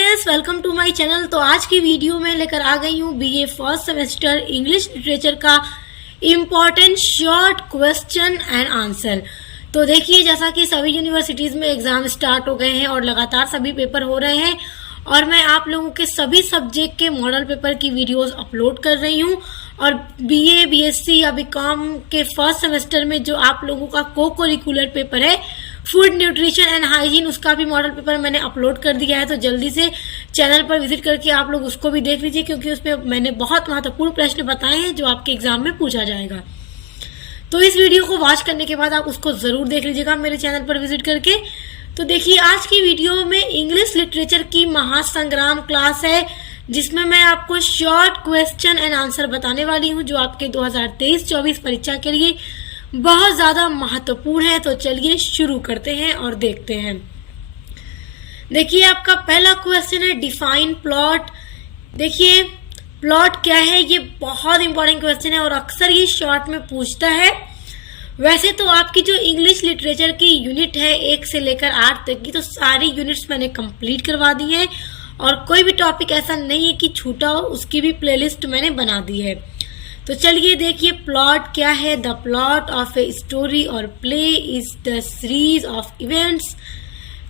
Students, welcome to my channel. तो आज की वीडियो में लेकर आ गई हूँ BA first semester English literature का important short question and answer. तो देखिए, जैसा कि सभी यूनिवर्सिटीज़ में एग्ज़ाम स्टार्ट हो गए हैं और लगातार सभी पेपर हो रहे हैं और मैं आप लोगों के सभी सब्जेक्ट के मॉडल पेपर की वीडियोस अपलोड कर रही हूँ। और बीए, बीएससी या बीकॉम के फर्स्ट सेमेस्टर में जो आप लोगों का को करिकुलर पेपर है फूड न्यूट्रिशन एंड हाइजीन, उसका भी मॉडल पेपर मैंने अपलोड कर दिया है। तो जल्दी से चैनल पर विजिट करके आप लोग उसको भी देख लीजिए, क्योंकि उसमें मैंने बहुत महत्वपूर्ण प्रश्न बताए हैं जो आपके एग्जाम में पूछा जाएगा। तो इस वीडियो को वॉच करने के बाद आप उसको ज़रूर देख लीजिएगा मेरे चैनल पर विजिट करके। तो देखिए, आज की वीडियो में इंग्लिश लिटरेचर की महासंग्राम क्लास है, जिसमें मैं आपको शॉर्ट क्वेश्चन एंड आंसर बताने वाली हूं जो आपके 2023-24 परीक्षा के लिए बहुत ज़्यादा महत्वपूर्ण है। तो चलिए शुरू करते हैं और देखते हैं। देखिए, आपका पहला क्वेश्चन है डिफाइन प्लॉट। देखिए, प्लॉट क्या है, ये बहुत इंपॉर्टेंट क्वेश्चन है और अक्सर ये शॉर्ट में पूछता है। वैसे तो आपकी जो इंग्लिश लिटरेचर की यूनिट है 1 से लेकर 8 तक की, तो सारी यूनिट्स मैंने कंप्लीट करवा दी है और कोई भी टॉपिक ऐसा नहीं है कि छूटा हो, उसकी भी प्लेलिस्ट मैंने बना दी है। तो चलिए देखिए, प्लॉट क्या है। The plot of a story और play is the series of events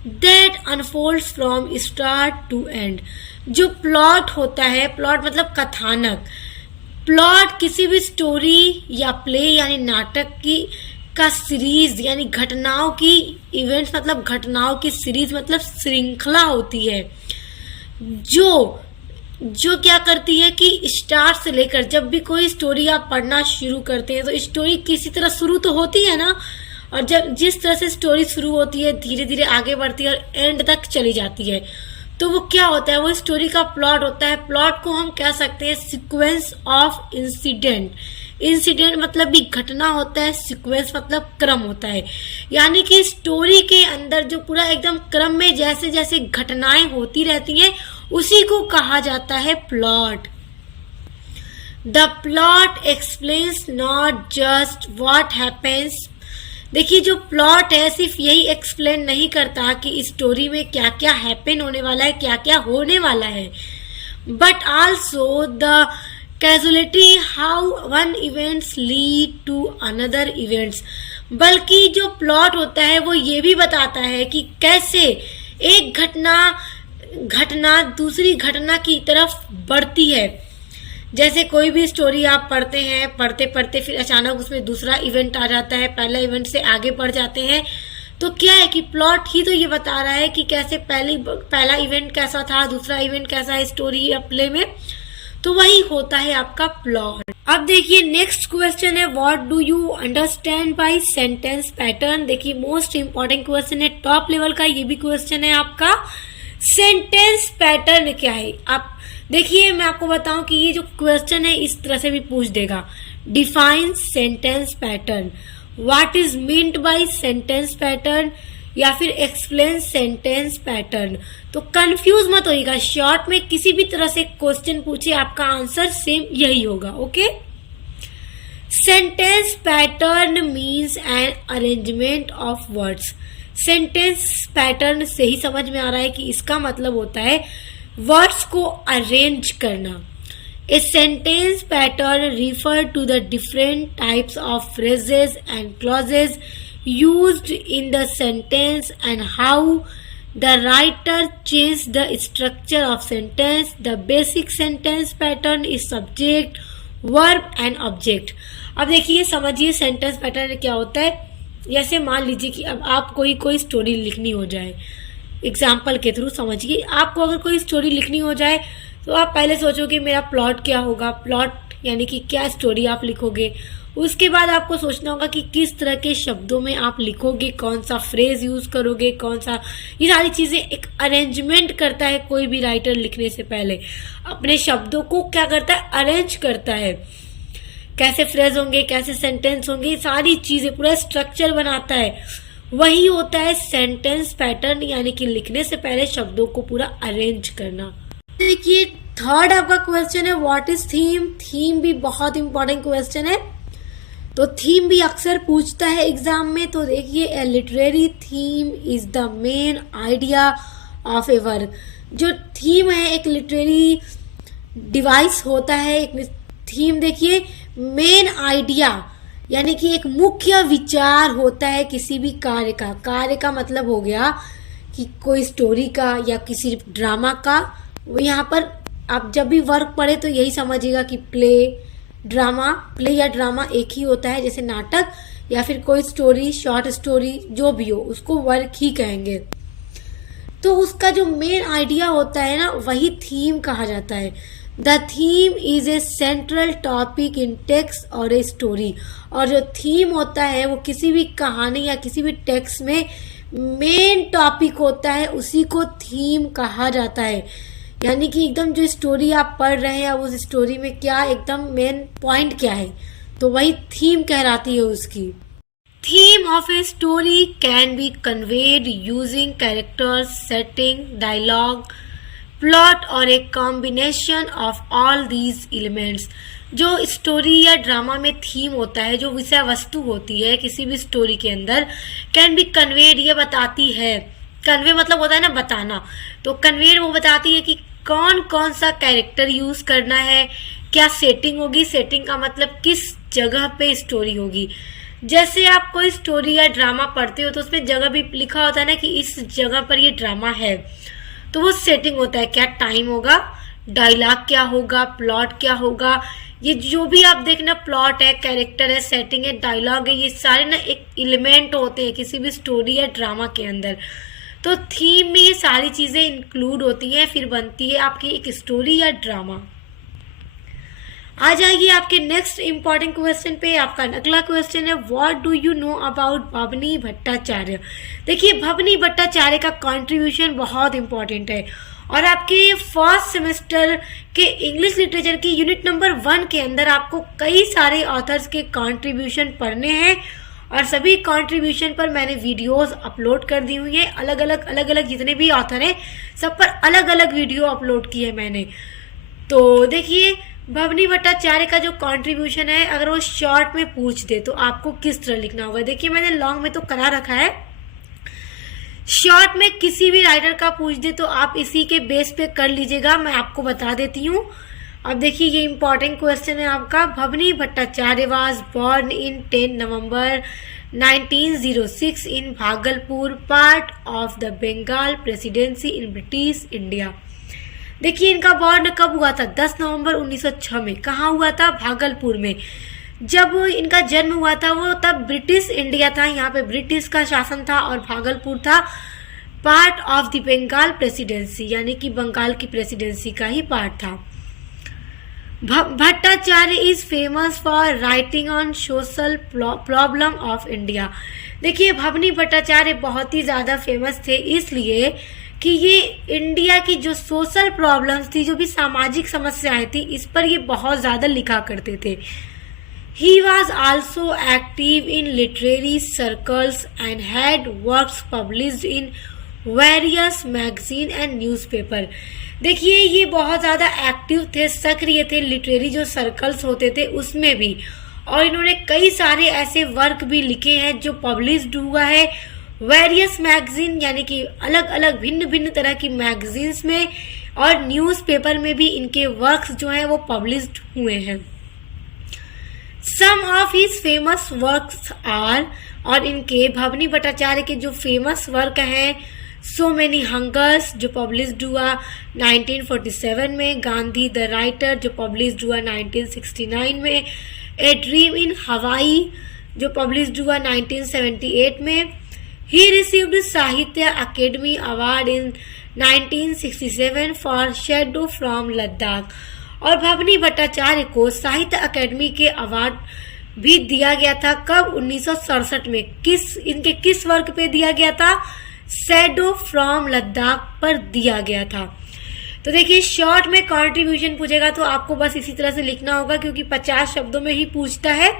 that unfolds from start to end. जो प्लॉट होता है, प्लॉट मतलब कथानक, प्लॉट किसी भी स्टोरी या प्ले यानी नाटक की का सीरीज यानी घटनाओं की, इवेंट्स मतलब घटनाओं की सीरीज मतलब श्रृंखला होती है जो क्या करती है कि स्टार्ट से लेकर, जब भी कोई स्टोरी आप पढ़ना शुरू करते हैं तो स्टोरी किसी तरह शुरू तो होती है ना, और जब जिस तरह से स्टोरी शुरू होती है धीरे धीरे आगे बढ़ती है और एंड तक चली जाती है, तो वो क्या होता है, वो स्टोरी का प्लॉट होता है। प्लॉट को हम कह सकते हैं सीक्वेंस ऑफ इंसिडेंट। इंसिडेंट मतलब भी घटना होता है, सीक्वेंस मतलब क्रम होता है, यानी कि स्टोरी के अंदर जो पूरा एकदम क्रम में जैसे जैसे घटनाएं होती रहती हैं उसी को कहा जाता है plot. The plot explains not just what happens. देखिए, जो प्लॉट है सिर्फ यही एक्सप्लेन नहीं करता कि इस स्टोरी में क्या क्या हैपन होने वाला है, क्या क्या होने वाला है, but also the causality how one events lead to another events. बल्कि जो प्लॉट होता है वो ये भी बताता है कि कैसे एक घटना दूसरी घटना की तरफ बढ़ती है। जैसे कोई भी स्टोरी आप पढ़ते हैं, पढ़ते पढ़ते फिर अचानक उसमें दूसरा इवेंट आ जाता है, पहला इवेंट से आगे बढ़ जाते हैं, तो क्या है कि प्लॉट ही तो ये बता रहा है कि कैसे पहला इवेंट कैसा था, दूसरा इवेंट कैसा है स्टोरी या प्ले में। तो वही होता है आपका प्लॉट। अब देखिए, नेक्स्ट क्वेश्चन है what do you understand by sentence pattern. देखिए, मोस्ट इंपॉर्टेंट क्वेश्चन है, टॉप लेवल का ये भी क्वेश्चन है आपका। सेंटेंस पैटर्न क्या है। आप देखिए, मैं आपको बताऊं कि ये जो क्वेश्चन है इस तरह से भी पूछ देगा, define sentence pattern, what is meant by sentence pattern, या फिर एक्सप्लेन सेंटेंस पैटर्न। तो कंफ्यूज मत होइएगा, शॉर्ट में किसी भी तरह से क्वेश्चन पूछे आपका आंसर सेम यही होगा। Okay, sentence pattern means an arrangement of words. Sentence pattern से ही समझ में आ रहा है कि इसका मतलब होता है वर्ड्स को अरेंज करना। A sentence pattern refer to the different types of phrases and clauses used in the sentence and how the writer changed the structure of sentence. The basic sentence pattern is subject, verb and object. अब देखिए, समझिए sentence pattern क्या होता है। जैसे मान लीजिए कि अब आप कोई स्टोरी लिखनी हो जाए, एग्जाम्पल के थ्रू समझिए, आपको अगर कोई स्टोरी लिखनी हो जाए तो आप पहले सोचोगे मेरा प्लॉट क्या होगा। प्लॉट यानी कि क्या स्टोरी आप लिखोगे। उसके बाद आपको सोचना होगा कि किस तरह के शब्दों में आप लिखोगे, कौन सा फ्रेज यूज करोगे, कौन सा, ये सारी चीजें एक अरेंजमेंट करता है। कोई भी राइटर लिखने से पहले अपने शब्दों को क्या करता है, अरेंज करता है, कैसे फ्रेज होंगे, कैसे सेंटेंस होंगे, सारी चीजें पूरा स्ट्रक्चर बनाता है। वही होता है सेंटेंस पैटर्न, यानी कि लिखने से पहले शब्दों को पूरा अरेंज करना। देखिए, थर्ड आपका क्वेश्चन है व्हाट इज थीम। थीम भी बहुत इंपॉर्टेंट क्वेश्चन है, तो थीम भी अक्सर पूछता है एग्जाम में। तो देखिए, a literary theme is the main idea of a work. जो थीम है एक लिटरेरी डिवाइस होता है। एक थीम देखिए, मेन आइडिया यानी कि एक मुख्य विचार होता है किसी भी कार्य का। कार्य का मतलब हो गया कि कोई स्टोरी का या किसी ड्रामा का। यहाँ पर आप जब भी वर्क पढ़े तो यही समझिएगा कि प्ले या ड्रामा एक ही होता है, जैसे नाटक या फिर कोई स्टोरी, शॉर्ट स्टोरी जो भी हो उसको वर्क ही कहेंगे। तो उसका जो मेन आइडिया होता है ना, वही थीम कहा जाता है। The theme is a central topic in text और ए स्टोरी। और जो थीम होता है वो किसी भी कहानी या किसी भी टेक्स्ट में मेन टॉपिक होता है, उसी को थीम कहा जाता है। यानी कि एकदम जो स्टोरी आप पढ़ रहे हैं उस स्टोरी में क्या एकदम मेन पॉइंट क्या है, तो वही थीम कहलाती है उसकी। Theme of a story can be conveyed using characters, setting, dialogue, plot और a combination of all these elements. जो स्टोरी या ड्रामा में थीम होता है, जो विषय वस्तु होती है किसी भी स्टोरी के अंदर, कैन बी कन्वेड, ये बताती है। कन्वे मतलब होता है ना बताना, तो कन्वेड वो बताती है कि कौन कौन सा कैरेक्टर यूज करना है, क्या सेटिंग होगी। सेटिंग का मतलब किस जगह पे स्टोरी होगी। जैसे आप कोई स्टोरी या ड्रामा पढ़ते हो तो उसमें जगह भी लिखा होता है ना कि इस जगह पर ये ड्रामा है, तो वो सेटिंग होता है। क्या टाइम होगा, डायलॉग क्या होगा, प्लॉट क्या होगा, ये जो भी आप देखना, प्लॉट है, कैरेक्टर है, सेटिंग है, डायलॉग है, ये सारे ना एक एलिमेंट होते हैं किसी भी स्टोरी या ड्रामा के अंदर। तो थीम में ये सारी चीजें इंक्लूड होती हैं, फिर बनती है आपकी एक स्टोरी या ड्रामा। आ जाएगी आपके नेक्स्ट इंपॉर्टेंट क्वेश्चन पे। आपका अगला क्वेश्चन है, what do you know about Bhavni Bhattacharya. देखिए, भवनी भट्टाचार्य का कंट्रीब्यूशन बहुत इंपॉर्टेंट है और आपके फर्स्ट सेमेस्टर के इंग्लिश लिटरेचर की यूनिट नंबर 1 के अंदर आपको कई सारे ऑथर्स के कंट्रीब्यूशन पढ़ने हैं और सभी कंट्रीब्यूशन पर मैंने वीडियोस अपलोड कर दी हुई है। अलग अलग जितने भी ऑथर हैं सब पर अलग अलग वीडियो अपलोड की है मैंने। तो देखिए, भवनी भट्टाचार्य का जो कंट्रीब्यूशन है, अगर वो शॉर्ट में पूछ दे तो आपको किस तरह लिखना होगा। देखिए, मैंने लॉन्ग में तो करा रखा है, शॉर्ट में किसी भी राइटर का पूछ दे तो आप इसी के बेस पे कर लीजिएगा, मैं आपको बता देती हूँ। अब देखिए, ये इंपॉर्टेंट क्वेश्चन है आपका। Bhabani Bhattacharya was born in 10 November 1906 in Bhagalpur, part of the Bengal presidency in British India. देखिए, इनका बॉर्न कब हुआ था? 10 नवंबर 1906 में। कहाँ हुआ था? भागलपुर में। जब इनका जन्म हुआ था वो तब ब्रिटिश इंडिया था, यहाँ पे ब्रिटिश का शासन था और भागलपुर था part of the Bengal presidency, यानी कि बंगाल की प्रेसिडेंसी का ही पार्ट था। Bhattacharya is famous for writing on social problem of India. देखिए, भवनी भट्टाचार्य बहुत ही ज़्यादा फेमस थे इसलिए कि ये इंडिया की जो सोशल प्रॉब्लम्स थी, जो भी सामाजिक समस्याएं थी, इस पर ये बहुत ज़्यादा लिखा करते थे। He was also active in literary circles and had works published in various magazine and newspaper। देखिए, ये बहुत ज़्यादा एक्टिव थे, सक्रिय थे, लिटरेरी जो सर्कल्स होते थे उसमें भी, और इन्होंने कई सारे ऐसे वर्क भी लिखे हैं जो पब्लिश्ड हुआ है वेरियस मैगजीन, यानी कि अलग अलग भिन्न भिन्न तरह की मैगजीन्स में, और न्यूज़पेपर में भी इनके वर्क्स जो हैं वो पब्लिश्ड हुए हैं। Some of his famous works are, और इनके भवनी भट्टाचार्य के जो फेमस वर्क हैं, सो मेनी हंगर्स जो पब्लिश्ड हुआ 1947 में, गांधी द राइटर जो पब्लिश्ड हुआ 1969 में, ए ड्रीम इन हवाई जो पब्लिश्ड हुआ 1978 में, ही रिसीव्ड साहित्य academy award in 1967 for shadow from Ladakh. और भवनी भट्टाचार्य को साहित्य अकेडमी के अवार्ड भी दिया गया था। कब? 1967 में। इनके किस वर्क पे दिया गया था? शैडो फ्रॉम लद्दाख पर दिया गया था। तो देखिए, शॉर्ट में कंट्रीब्यूशन पूछेगा तो आपको बस इसी तरह से लिखना होगा, क्योंकि 50 शब्दों में ही पूछता है।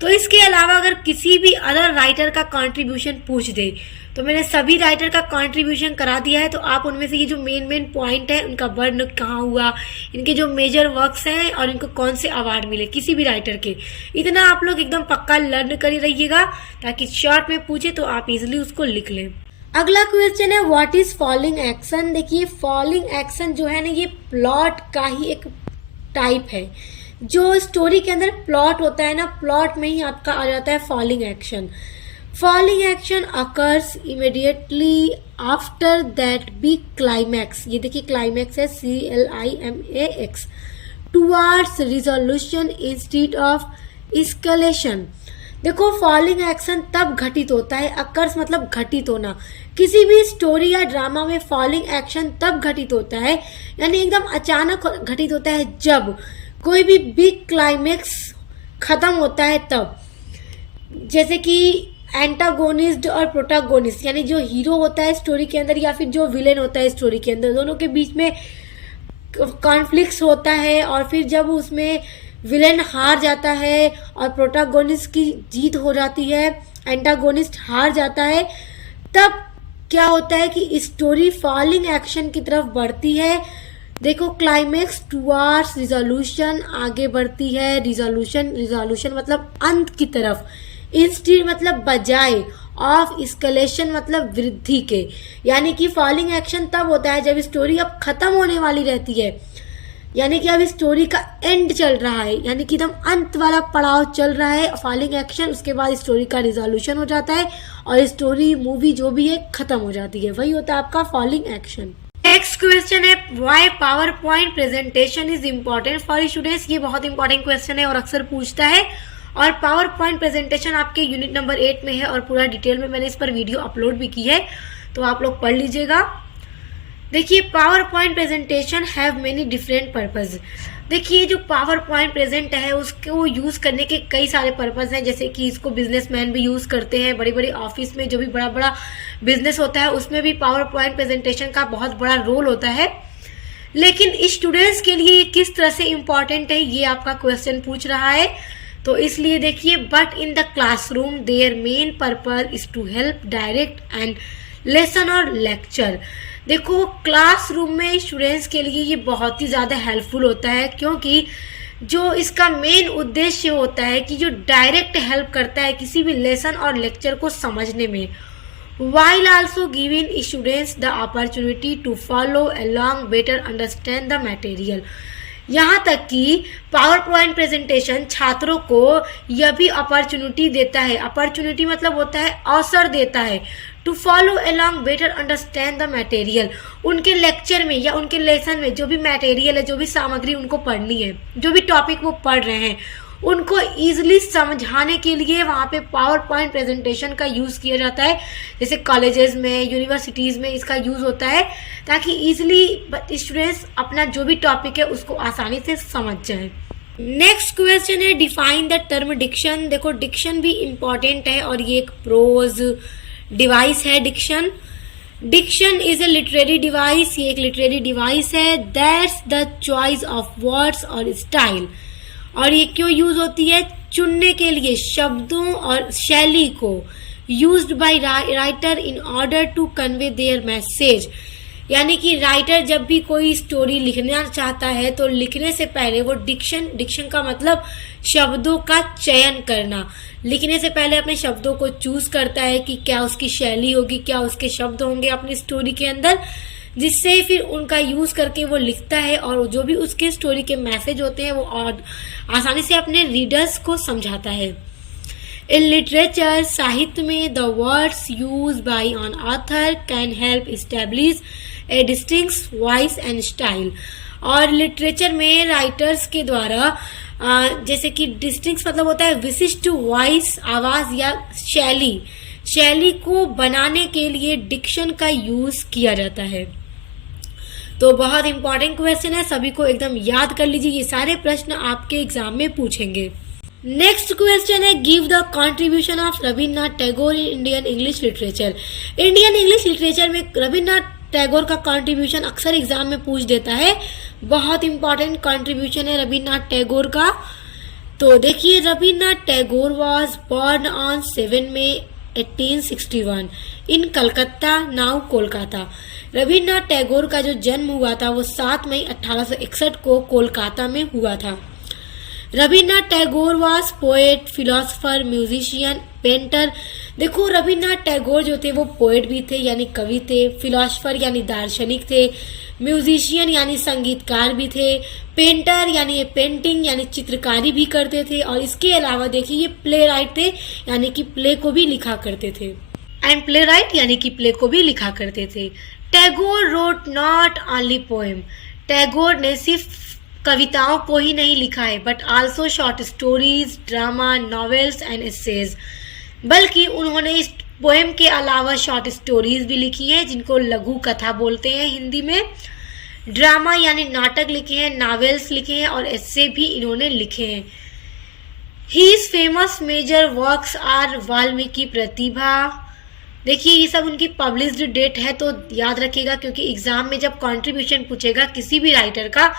तो इसके अलावा अगर किसी भी अदर राइटर का कंट्रीब्यूशन पूछ दे, तो मैंने सभी राइटर का कंट्रीब्यूशन करा दिया है, तो आप उनमें से ये जो मेन पॉइंट है, उनका बर्न कहाँ हुआ, इनके जो मेजर वर्क्स हैं और इनको कौन से अवार्ड मिले किसी भी राइटर के, इतना आप लोग एकदम पक्का लर्न कर रहिएगा, ताकि शॉर्ट में पूछे तो आप इजीली उसको लिख लें। अगला क्वेश्चन है व्हाट इज फॉलिंग एक्शन। देखिए फॉलिंग एक्शन जो है ना ये प्लॉट का ही एक टाइप है। जो स्टोरी के अंदर प्लॉट होता है ना, प्लॉट में ही आपका आ जाता है falling action. Falling action occurs immediately after that big climax. ये देखिए क्लाइमैक्स है CLIMAX towards resolution instead of escalation. देखो फॉलिंग एक्शन तब घटित होता है, अकर्स मतलब घटित होना। किसी भी स्टोरी या ड्रामा में फॉलिंग एक्शन तब घटित होता है, यानी एकदम अचानक घटित होता है जब कोई भी बिग क्लाइमेक्स खत्म होता है तब। जैसे कि एंटागोनिस्ट और प्रोटागोनिस्ट, यानी जो हीरो होता है स्टोरी के अंदर या फिर जो विलेन होता है स्टोरी के अंदर, दोनों के बीच में कॉन्फ्लिक्ट्स होता है और फिर जब उसमें विलेन हार जाता है और प्रोटागोनिस्ट की जीत हो जाती है, एंटागोनिस्ट हार जाता है, तब क्या होता है कि स्टोरी फॉलिंग एक्शन की तरफ बढ़ती है। देखो क्लाइमेक्स टुवर्ड्स रिजोल्यूशन, आगे बढ़ती है, रिजोल्यूशन मतलब अंत की तरफ, इंस्टीड मतलब बजाय, ऑफ एस्केलेशन मतलब वृद्धि के। यानी कि फॉलिंग एक्शन तब होता है जब स्टोरी अब खत्म होने वाली रहती है, यानी कि अब स्टोरी का एंड चल रहा है, यानी कि एकदम अंत वाला पड़ाव चल रहा है फॉलिंग एक्शन। उसके बाद स्टोरी का रिजोल्यूशन हो जाता है और स्टोरी मूवी जो भी है खत्म हो जाती है, वही होता है आपका फॉलिंग एक्शन। नेक्स्ट क्वेश्चन है why power point presentation is important for students. ये बहुत इंपॉर्टेंट क्वेश्चन है और अक्सर पूछता है। और पावर पॉइंट प्रेजेंटेशन आपके यूनिट नंबर 8 में है और पूरा डिटेल में मैंने इस पर वीडियो अपलोड भी की है, तो आप लोग पढ़ लीजिएगा। देखिए power point presentation have many different purpose. देखिए जो पावर पॉइंट प्रेजेंट है उसको यूज करने के कई सारे पर्पज हैं, जैसे कि इसको बिजनेसमैन भी यूज करते हैं, बड़ी बड़ी ऑफिस में जो भी बड़ा बड़ा बिजनेस होता है उसमें भी पावर पॉइंट प्रेजेंटेशन का बहुत बड़ा रोल होता है। लेकिन स्टूडेंट्स के लिए ये किस तरह से इम्पोर्टेंट है ये आपका क्वेश्चन पूछ रहा है, तो इसलिए देखिए but in the classroom their main purpose is to help direct and lesson और लेक्चर। देखो क्लासरूम में स्टूडेंट्स के लिए ये बहुत ही ज़्यादा हेल्पफुल होता है, क्योंकि जो इसका मेन उद्देश्य होता है कि जो डायरेक्ट हेल्प करता है किसी भी लेसन और लेक्चर को समझने में, while also giving students the opportunity to follow along better understand the material। यहाँ तक कि पावर पॉइंट प्रेजेंटेशन छात्रों को यह भी अपॉर्चुनिटी देता है, अपॉर्चुनिटी मतलब होता है अवसर देता है, to follow along better understand the material. उनके लेक्चर में या उनके लेसन में जो भी मटेरियल है, जो भी सामग्री उनको पढ़नी है, जो भी टॉपिक वो पढ़ रहे हैं, उनको ईजिली समझाने के लिए वहाँ पे पावर पॉइंट प्रेजेंटेशन का यूज़ किया जाता है। जैसे कॉलेजेस में, यूनिवर्सिटीज़ में इसका यूज़ होता है ताकि ईजिली स्टूडेंट्स अपना जो भी टॉपिक है उसको आसानी से समझ जाए। नेक्स्ट क्वेश्चन है डिफाइन द टर्म डिक्शन। देखो डिक्शन भी इम्पॉर्टेंट है और ये एक प्रोज डिवाइस है। Diction is a literary device, ये एक लिटरेरी डिवाइस है। That's the choice of words और स्टाइल। और ये क्यों यूज होती है? चुनने के लिए शब्दों और शैली को, used by writer in order to convey their message. यानी कि राइटर जब भी कोई स्टोरी लिखना चाहता है तो लिखने से पहले वो डिक्शन का मतलब शब्दों का चयन करना, लिखने से पहले अपने शब्दों को चूज करता है कि क्या उसकी शैली होगी, क्या उसके शब्द होंगे अपनी स्टोरी के अंदर, जिससे फिर उनका यूज करके वो लिखता है और जो भी उसके स्टोरी के मैसेज होते हैं वो और आसानी से अपने रीडर्स को समझाता है। इन लिटरेचर, साहित्य में, the words use by an author can help establish A distinct voice and style. और लिटरेचर में राइटर्स के द्वारा जैसे कि डिस्टिंक्ट मतलब होता है विशिष्ट वॉइस, आवाज या शैली को बनाने के लिए डिक्शन का यूज किया जाता है। तो बहुत इंपॉर्टेंट क्वेश्चन है, सभी को एकदम याद कर लीजिए, ये सारे प्रश्न आपके एग्जाम में पूछेंगे। नेक्स्ट क्वेश्चन है give the contribution of Rabindranath Tagore in Indian English literature. Indian English literature में रविन्द्रनाथ टैगोर का कंट्रीब्यूशन अक्सर एग्जाम में पूछ देता है, बहुत इंपॉर्टेंट कंट्रीब्यूशन है रविन्द्रनाथ टैगोर का। तो देखिए Rabindranath Tagore was born on 7 May 1861 in Calcutta, now Kolkata. Rabindranath Tagore का जो जन्म हुआ था वो 7 मई 1861 को कोलकाता में हुआ था। Rabindranath Tagore was poet, philosopher, musician painter. देखो रविन्द्रनाथ टैगोर जो थे वो पोएट भी थे यानी कवि थे, फिलोसफर यानी दार्शनिक थे, म्यूजिशियन यानी संगीतकार भी थे, पेंटर यानी ये पेंटिंग यानी चित्रकारी भी करते थे, और इसके अलावा देखिए ये प्ले राइट थे यानी कि प्ले को भी लिखा करते थे, एंड प्ले राइट यानी कि प्ले को भी लिखा करते थे। Tagore wrote not only poem, Tagore ने सिर्फ कविताओं को ही नहीं लिखा है but also short stories, drama, novels and essays, बल्कि उन्होंने इस पोएम के अलावा शॉर्ट स्टोरीज भी लिखी हैं जिनको लघु कथा बोलते हैं हिंदी में, ड्रामा यानी नाटक लिखे हैं, नॉवेल्स लिखे हैं और एस्से भी इन्होंने लिखे हैं। His famous major works are Valmiki Pratibha. देखिए ये सब उनकी पब्लिश्ड डेट है तो याद रखिएगा, क्योंकि एग्जाम में जब कंट्रीब्यूशन पूछेगा किसी भी राइटर का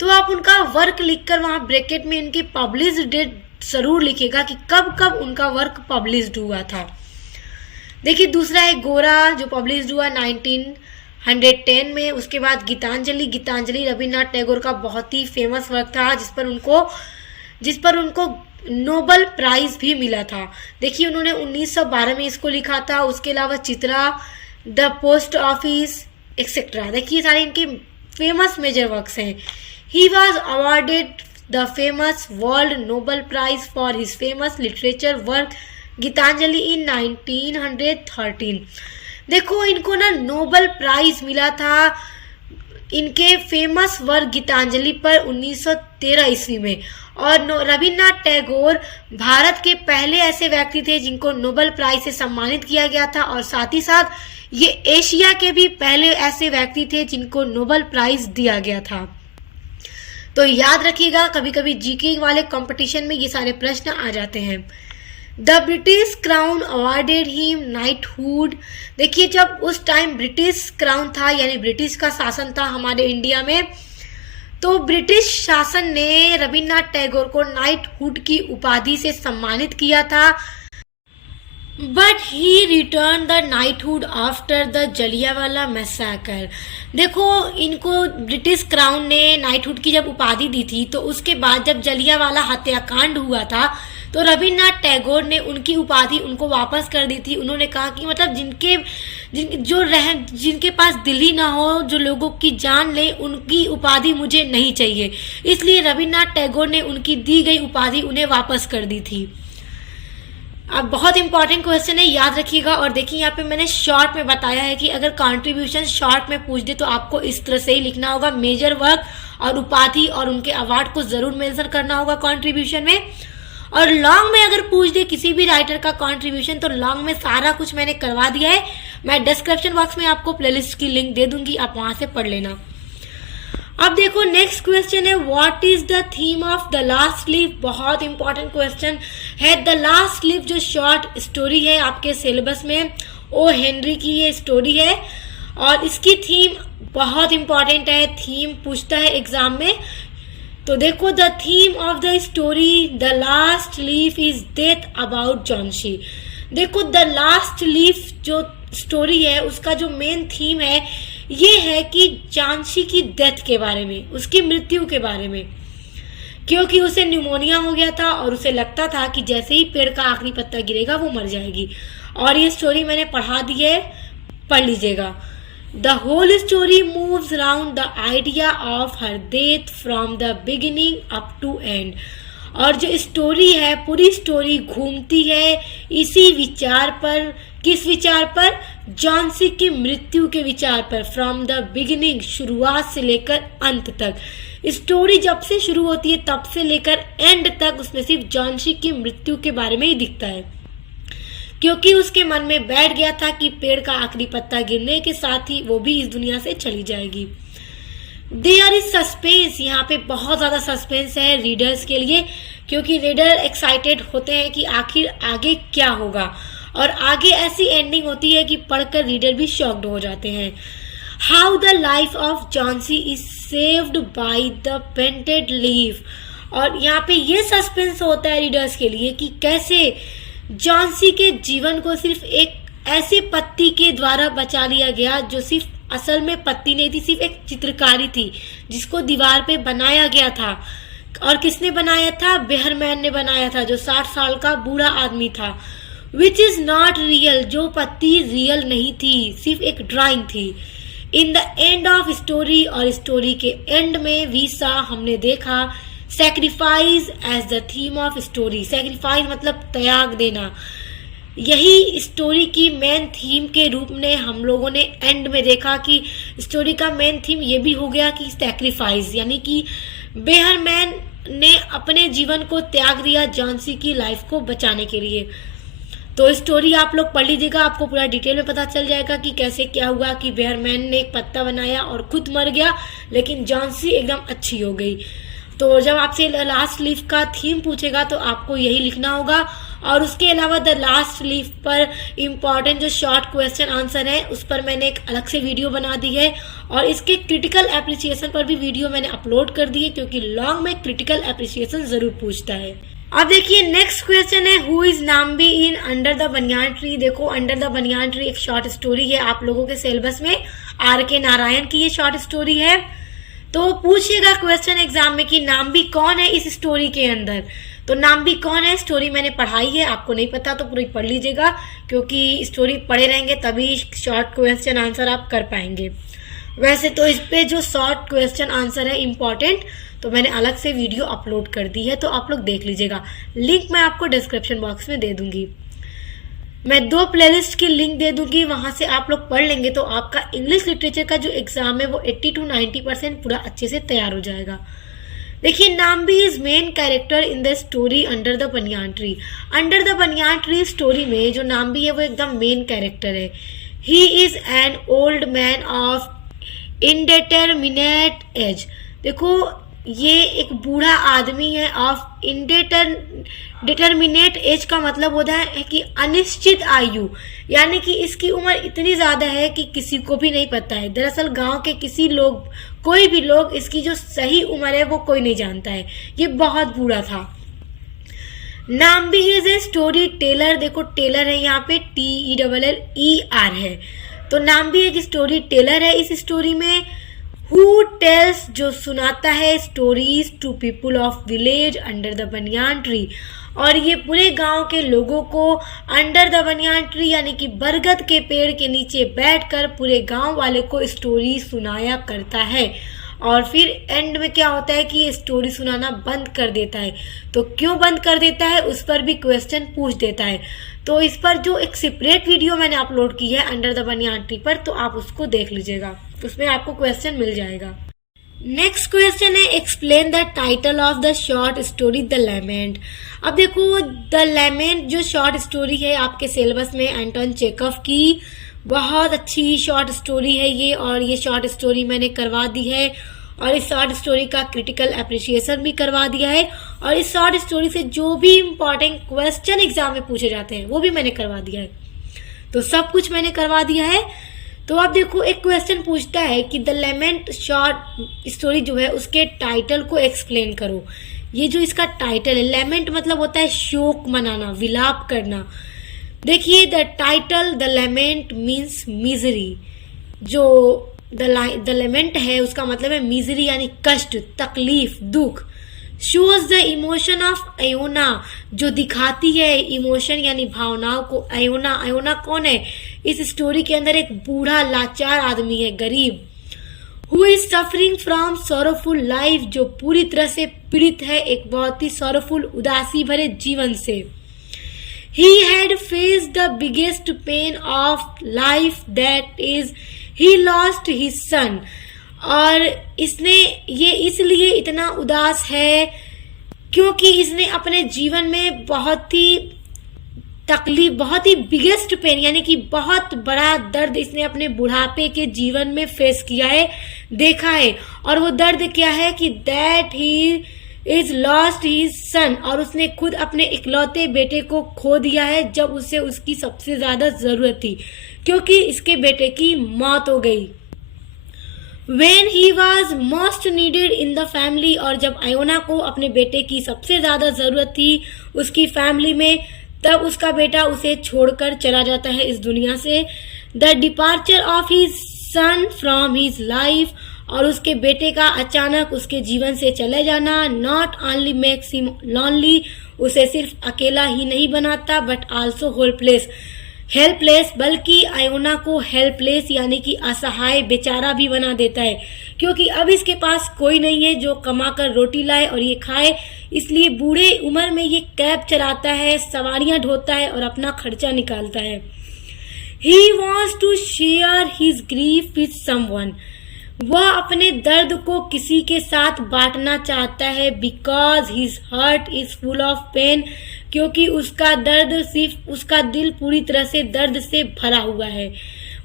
तो आप उनका वर्क लिखकर वहाँ ब्रैकेट में इनकी पब्लिश्ड डेट जरूर लिखिएगा कि कब कब उनका वर्क पब्लिश्ड हुआ था। देखिए दूसरा है गोरा जो पब्लिश्ड हुआ 1910 में। उसके बाद गीतांजलि, गीतांजलि रविन्द्रनाथ टैगोर का बहुत ही फेमस वर्क था जिस पर उनको नोबेल प्राइज भी मिला था। देखिए उन्होंने 1912 में इसको लिखा था। उसके अलावा Chitra, the post office etcetera, देखिए सारे इनके फेमस मेजर वर्क्स हैं। He was awarded the famous world Nobel prize for his famous literature work Gitanjali in 1913। देखो इनको ना नोबेल प्राइज मिला था इनके फेमस वर्क गीतांजलि पर 1913 ईस्वी में। और रविन्द्रनाथ टैगोर भारत के पहले ऐसे व्यक्ति थे जिनको नोबेल प्राइज से सम्मानित किया गया था, और साथ ही साथ ये एशिया के भी पहले ऐसे व्यक्ति थे जिनको नोबेल प्राइज दिया गया था। तो याद रखिएगा, कभी कभी जीके वाले कंपटीशन में ये सारे प्रश्न आ जाते हैं। The British crown awarded him knighthood. देखिए जब उस टाइम ब्रिटिश क्राउन था यानी ब्रिटिश का शासन था हमारे इंडिया में, तो ब्रिटिश शासन ने रविन्द्रनाथ टैगोर को नाइटहुड की उपाधि से सम्मानित किया था, but he return the knighthood after the Jallianwala मैसाकर। देखो इनको ब्रिटिश क्राउन ने नाइटहुड की जब उपाधि दी थी तो उसके बाद जब जलियांवाला हत्याकांड हुआ था तो रविन्द्रनाथ टैगोर ने उनकी उपाधि उनको वापस कर दी थी। उन्होंने कहा कि मतलब जिनके पास दिल ही ना हो, जो लोगों की जान ले, उनकी उपाधि मुझे नहीं चाहिए, इसलिए रविन्द्रनाथ टैगोर ने उनकी दी गई उपाधि उन्हें वापस कर दी थी। अब बहुत इंपॉर्टेंट क्वेश्चन है, याद रखिएगा। और देखिए यहाँ पे मैंने शॉर्ट में बताया है कि अगर कंट्रीब्यूशन शॉर्ट में पूछ दे तो आपको इस तरह से ही लिखना होगा, मेजर वर्क और उपाधि और उनके अवार्ड को जरूर मेंशन करना होगा कंट्रीब्यूशन में। और लॉन्ग में अगर पूछ दे किसी भी राइटर का कंट्रीब्यूशन तो लॉन्ग में सारा कुछ मैंने करवा दिया है। मैं डिस्क्रिप्शन बॉक्स में आपको प्लेलिस्ट की लिंक दे दूंगी, आप वहां से पढ़ लेना। अब देखो नेक्स्ट क्वेश्चन है, what is the theme of the last leaf. बहुत इंपॉर्टेंट क्वेश्चन है। द लास्ट लीफ जो शॉर्ट स्टोरी है आपके सिलेबस में, ओ हेनरी की ये स्टोरी है और इसकी थीम बहुत इंपॉर्टेंट है, थीम पूछता है एग्जाम में। तो देखो the theme of the story the last leaf is death about Jhansi. देखो द लास्ट लीफ जो स्टोरी है उसका जो मेन थीम है ये है कि झांसी की डेथ के बारे में, उसकी मृत्यु के बारे में, क्योंकि उसे न्यूमोनिया हो गया था और उसे लगता था कि जैसे ही पेड़ का आखिरी पत्ता गिरेगा वो मर जाएगी। और ये स्टोरी मैंने पढ़ा दी है, पढ़ लीजिएगा। The whole story moves around the idea of her death from the beginning up to end. और जो स्टोरी है पूरी स्टोरी घूमती है इसी विचार पर, किस विचार पर, झांसी की मृत्यु के विचार पर, फ्रॉम द बिगिनिंग, शुरुआत से लेकर अंत तक। स्टोरी जब से शुरू होती है तब से लेकर एंड तक उसमें सिर्फ झांसी की मृत्यु के बारे में ही दिखता है, क्योंकि उसके मन में बैठ गया था कि पेड़ का आखिरी पत्ता गिरने के साथ ही वो भी इस दुनिया से चली जाएगी। देयर इज सस्पेंस, यहाँ पे बहुत ज्यादा सस्पेंस है रीडर्स के लिए, क्योंकि रीडर एक्साइटेड होते हैं कि आखिर आगे क्या होगा, और आगे ऐसी एंडिंग होती है कि पढ़कर रीडर भी शॉक्ड हो जाते हैं। How the life of Jhansi is saved by the painted leaf. और यहाँ पे ये सस्पेंस होता है रीडर्स के लिए कि कैसे झांसी के जीवन को सिर्फ एक ऐसे पत्ती के द्वारा बचा लिया गया जो सिर्फ असल में पत्ती नहीं थी, सिर्फ एक चित्रकारी थी जिसको दीवार पे बनाया गया था। और किसने बनाया था? बेहरमैन ने बनाया था, जो 60 साल का बूढ़ा आदमी था। विच इज नॉट रियल, जो पत्ती रियल नहीं थी, सिर्फ एक ड्राइंग थी। In the end of story, और स्टोरी के एंड में वी सा हमने देखा sacrifice as the theme of story. Sacrifice मतलब त्याग देना, यही स्टोरी की मेन थीम के रूप में हम लोगों ने एंड में देखा कि स्टोरी का मेन थीम ये भी हो गया कि सैक्रिफाइस, यानी कि बेहरमैन ने अपने जीवन को त्याग दिया झांसी की लाइफ को बचाने के लिए। तो स्टोरी आप लोग पढ़ लीजिएगा, आपको पूरा डिटेल में पता चल जाएगा कि कैसे क्या हुआ कि बेहरमैन ने एक पत्ता बनाया और खुद मर गया, लेकिन झांसी एकदम अच्छी हो गई। तो जब आपसे लास्ट लीफ का थीम पूछेगा तो आपको यही लिखना होगा। और उसके अलावा द लास्ट लीफ पर इम्पॉर्टेंट जो शॉर्ट क्वेश्चन आंसर है उस पर मैंने एक अलग से वीडियो बना दी है, और इसके क्रिटिकल एप्रिसिएशन पर भी वीडियो मैंने अपलोड कर दी है, क्योंकि लॉन्ग में क्रिटिकल एप्रिसिएशन जरूर पूछता है। अब देखिए नेक्स्ट क्वेश्चन है, who is Nambi in under the banyan tree. देखो अंडर द बनियान ट्री एक शॉर्ट स्टोरी है, आप लोगों के सिलेबस में R.K. नारायण की ये शॉर्ट स्टोरी है। तो पूछिएगा क्वेश्चन एग्जाम में कि नाम्बी कौन है इस स्टोरी के अंदर। तो नाम्बी कौन है, स्टोरी मैंने पढ़ाई है, आपको नहीं पता तो पूरी पढ़ लीजिएगा, क्योंकि स्टोरी पढ़े रहेंगे तभी शॉर्ट क्वेश्चन आंसर आप कर पाएंगे। वैसे तो इस पे जो शॉर्ट क्वेश्चन आंसर है इम्पॉर्टेंट, तो मैंने अलग से वीडियो अपलोड कर दी है, तो आप लोग देख लीजिएगा। लिंक मैं आपको डिस्क्रिप्शन बॉक्स में दे दूंगी। मैं 2 प्लेलिस्ट की लिंक दे दूंगी, वहां से आप लोग पढ़ लेंगे तो आपका इंग्लिश लिटरेचर का जो एग्जाम है वो 80 to 90% पूरा अच्छे से तैयार हो जाएगा। देखिए Nambi is main character in the story under the banyan tree. Under the banyan tree story में जो नाम्बी है वो एकदम मेन कैरेक्टर है। He is an old man of indeterminate age. देखो ये एक बूढ़ा आदमी है, ऑफ डिटरमिनेट एज का मतलब होता है कि अनिश्चित आयु, यानी कि इसकी उम्र इतनी ज्यादा है कि किसी को भी नहीं पता है। दरअसल गांव के कोई भी लोग इसकी जो सही उम्र है वो कोई नहीं जानता है, ये बहुत बूढ़ा था। Nambi is a story teller. देखो टेलर है यहाँ पे TELLER है, तो नाम्बी एक स्टोरी टेलर है इस स्टोरी में। हु टेल्स जो सुनाता है stories to people of village under the banyan tree, और ये पूरे गांव के लोगों को अंडर द बनियान ट्री यानी कि बरगद के पेड़ के नीचे बैठकर पूरे गांव वाले को स्टोरी सुनाया करता है। और फिर एंड में क्या होता है कि ये स्टोरी सुनाना बंद कर देता है। तो क्यों बंद कर देता है उस पर भी क्वेश्चन पूछ देता है। तो इस पर जो एक सेपरेट वीडियो मैंने अपलोड की है अंडर द बनियान ट्री पर, तो आप उसको देख लीजिएगा, उसमें आपको क्वेश्चन मिल जाएगा। नेक्स्ट क्वेश्चन है explain the title of the short story the lament. अब देखो द लेमेंट जो शॉर्ट स्टोरी है आपके सिलेबस में एंटोन चेखव की बहुत अच्छी शॉर्ट स्टोरी है ये, और ये शॉर्ट स्टोरी मैंने करवा दी है, और इस शॉर्ट स्टोरी का क्रिटिकल एप्रिसिएशन भी करवा दिया है, और इस शॉर्ट स्टोरी से जो भी इम्पोर्टेंट क्वेश्चन एग्जाम में पूछे जाते हैं वो भी मैंने करवा दिया है। तो सब कुछ मैंने करवा दिया है। तो अब देखो एक क्वेश्चन पूछता है कि द लेमेंट शॉर्ट स्टोरी जो है उसके टाइटल को एक्सप्लेन करो। ये जो इसका टाइटल है, लेमेंट मतलब होता है शोक मनाना, विलाप करना। देखिए the title the lament means misery. जो द लेमेंट है उसका मतलब है मिजरी यानी कष्ट, तकलीफ, दुख। Shows the emotion of Iona, जो दिखाती है इमोशन यानी भावनाओं को। अयोना कौन है इस स्टोरी के अंदर? एक बूढ़ा लाचार आदमी है, गरीब। Who is suffering from sorrowful life, जो पूरी तरह से पीड़ित है एक बहुत ही सॉरोफुल उदासी भरे जीवन से। He had faced the biggest pain of life, that is he lost his son। और इसने ये इसलिए इतना उदास है क्योंकि इसने अपने जीवन में बहुत ही तकलीफ, बहुत ही बिगेस्ट पेन यानी कि बहुत बड़ा दर्द इसने अपने बुढ़ापे के जीवन में फेस किया है, देखा है। और वो दर्द क्या है कि that he is lost his son, और उसने खुद अपने इकलौते बेटे को खो दिया है जब उसे उसकी सबसे ज्यादा जरूरत थी, क्योंकि इसके बेटे की मौत हो गई। When he was most needed in the family, और जब अयोना को अपने बेटे की सबसे ज्यादा जरूरत थी उसकी फैमिली में, तब उसका बेटा उसे छोड़कर चला जाता है इस दुनिया से। The departure of his sun from his life, और उसके बेटे का अचानक उसके जीवन से चले जाना not only makes him lonely, उसे सिर्फ अकेला ही नहीं बनाता बट आल्सो हेल्पलेस, बल्कि आयोना को हेल्पलेस यानी कि असहाय बेचारा भी बना देता है, क्योंकि अब इसके पास कोई नहीं है जो कमाकर रोटी लाए और ये खाए। इसलिए बूढ़े उम्र में ये कैब चलाता है, सवारियां ढोता है और अपना खर्चा निकालता है। He wants to share his grief with someone. वह अपने दर्द को किसी के साथ बांटना चाहता है because his heart is full of pain, क्योंकि उसका दिल पूरी तरह से दर्द से भरा हुआ है।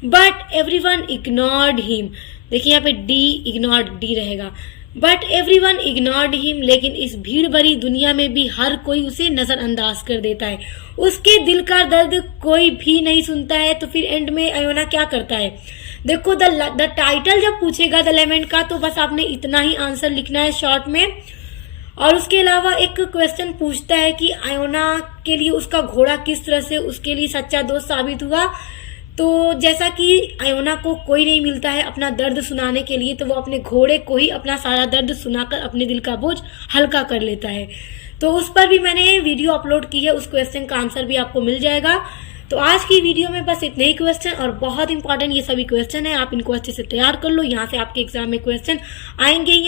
But everyone ignored him. देखिए यहाँ पे डी रहेगा। But everyone ignored him, लेकिन इस भीड़ भरी दुनिया में भी हर कोई उसे नजरअंदाज कर देता है। उसके दिल का दर्द कोई भी नहीं सुनता है। तो फिर एंड में आयोना क्या करता है, देखो द टाइटल जब पूछेगा द लेमेंट का तो बस आपने इतना ही आंसर लिखना है शॉर्ट में। और उसके अलावा एक क्वेश्चन पूछता है कि आयोना के लिए उसका घोड़ा किस तरह से उसके लिए सच्चा दोस्त साबित हुआ। तो जैसा कि आयोना को कोई नहीं मिलता है अपना दर्द सुनाने के लिए, तो वो अपने घोड़े को ही अपना सारा दर्द सुनाकर अपने दिल का बोझ हल्का कर लेता है। तो उस पर भी मैंने वीडियो अपलोड की है, उस क्वेश्चन का आंसर भी आपको मिल जाएगा। तो आज की वीडियो में बस इतने ही क्वेश्चन और बहुत इंपॉर्टेंट ये सभी क्वेश्चन है, आप इनको अच्छे से तैयार कर लो। यहाँ से आपके एग्जाम में क्वेश्चन आएंगे ही